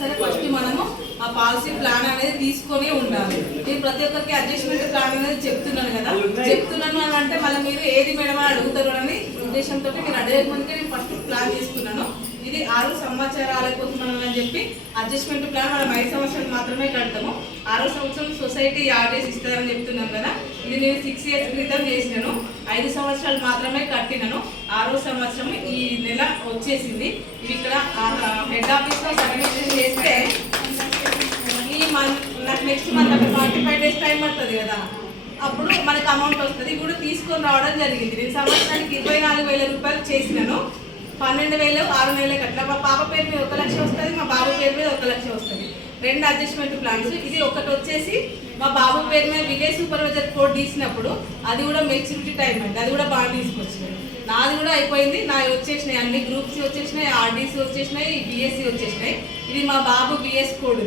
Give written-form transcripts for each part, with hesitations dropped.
సరే ఫస్ట్ మనము ఆ పాలసీ ప్లాన్ అనేది తీసుకొని ఉండాలి. నేను ప్రతి ఒక్కరికి అడ్జస్ట్మెంట్ ప్లాన్ అనేది చెప్తున్నాను కదా, చెప్తున్నాను అని అంటే మళ్ళీ మీరు ఏది మేడం అని అడుగుతారు అని ఉద్దేశంతో మీరు అడిగే ముందుకే నేను ఫస్ట్ ప్లాన్ చేసుకున్నాను. ఇది 6 సంవత్సరాలు అయిపోతున్నాను అని చెప్పి అడ్జస్ట్మెంట్ ప్లాన్ మనం 5 సంవత్సరాలు మాత్రమే కడతాము. 6వ సంవత్సరం సొసైటీ ఆర్డర్స్ ఇస్తారని చెప్తున్నాను కదా, ఇది నేను 6 ఇయర్స్ క్రితం చేసినాను. 5 సంవత్సరాలు మాత్రమే కట్టినాను. 6వ సంవత్సరం ఈ నెల వచ్చేసింది. ఇది ఇక్కడ హెడ్ ఆఫీస్లో సబ్మిషన్ చేస్తే ఈ మంత్ నాకు నెక్స్ట్ మంత్ అంటే 45 days టైం పడుతుంది కదా, అప్పుడు మనకు అమౌంట్ వస్తుంది. కూడా తీసుకొని రావడం జరిగింది. నేను సంవత్సరానికి 24,000 రూపాయలు చేసినాను. 12,000 6 నెలలే కట్టిన. మా పాప పేరు మీద 1 లక్ష వస్తుంది, మా బాబు పేరు మీద 1 లక్ష వస్తుంది. 2 అడ్జస్ట్మెంట్ ప్లాన్స్. ఇది ఒకటి వచ్చేసి మా బాబు పేరు మీద విలేజ్ సూపర్వైజర్ కోడ్ తీసినప్పుడు అది కూడా మెచ్యూరిటీ టైం అండి, అది కూడా బాగా తీసుకొచ్చినాయి. నాది కూడా అయిపోయింది, నాది వచ్చేసినాయి, అన్ని గ్రూప్స్ వచ్చేసినాయి, ఆర్డీసీ వచ్చేసినాయి, బిఎస్సి వచ్చేసినాయి. ఇది మా బాబు బిఎస్ కోడ్.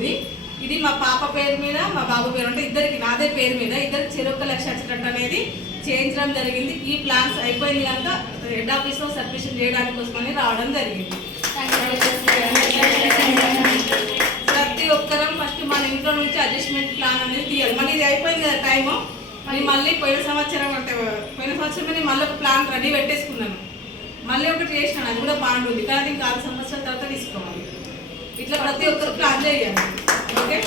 ఇది మా పాప పేరు మీద మా బాబు పేరు అంటే ఇద్దరికి నాదే పేరు మీద ఇద్దరికి 1 లక్ష వచ్చేటట్టు అనేది చేయించడం జరిగింది. ఈ ప్లాన్స్ అయిపోయింది కనుక హెడ్ ఆఫీస్లో సబ్మిషన్ చేయడానికి కోసమని రావడం జరిగింది. ప్రతి ఒక్కరం ఫస్ట్ మన ఇంట్లో నుంచి అడ్జస్ట్మెంట్ ప్లాన్ అనేది తీయాలి. మళ్ళీ ఇది అయిపోయింది కదా టైము, మళ్ళీ పోయిన సంవత్సరం మళ్ళీ ఒక ప్లాన్ రెడీ పెట్టేసుకున్నాను. మళ్ళీ ఒకటి చేసినాను, అది కూడా బాండ్ ఉంది కానీ ఇంకా 6 సంవత్సరాల తర్వాత తీసుకోవాలి. ఇట్లా ప్రతి ఒక్కరు ప్లాన్ చేయాలి. ఓకే.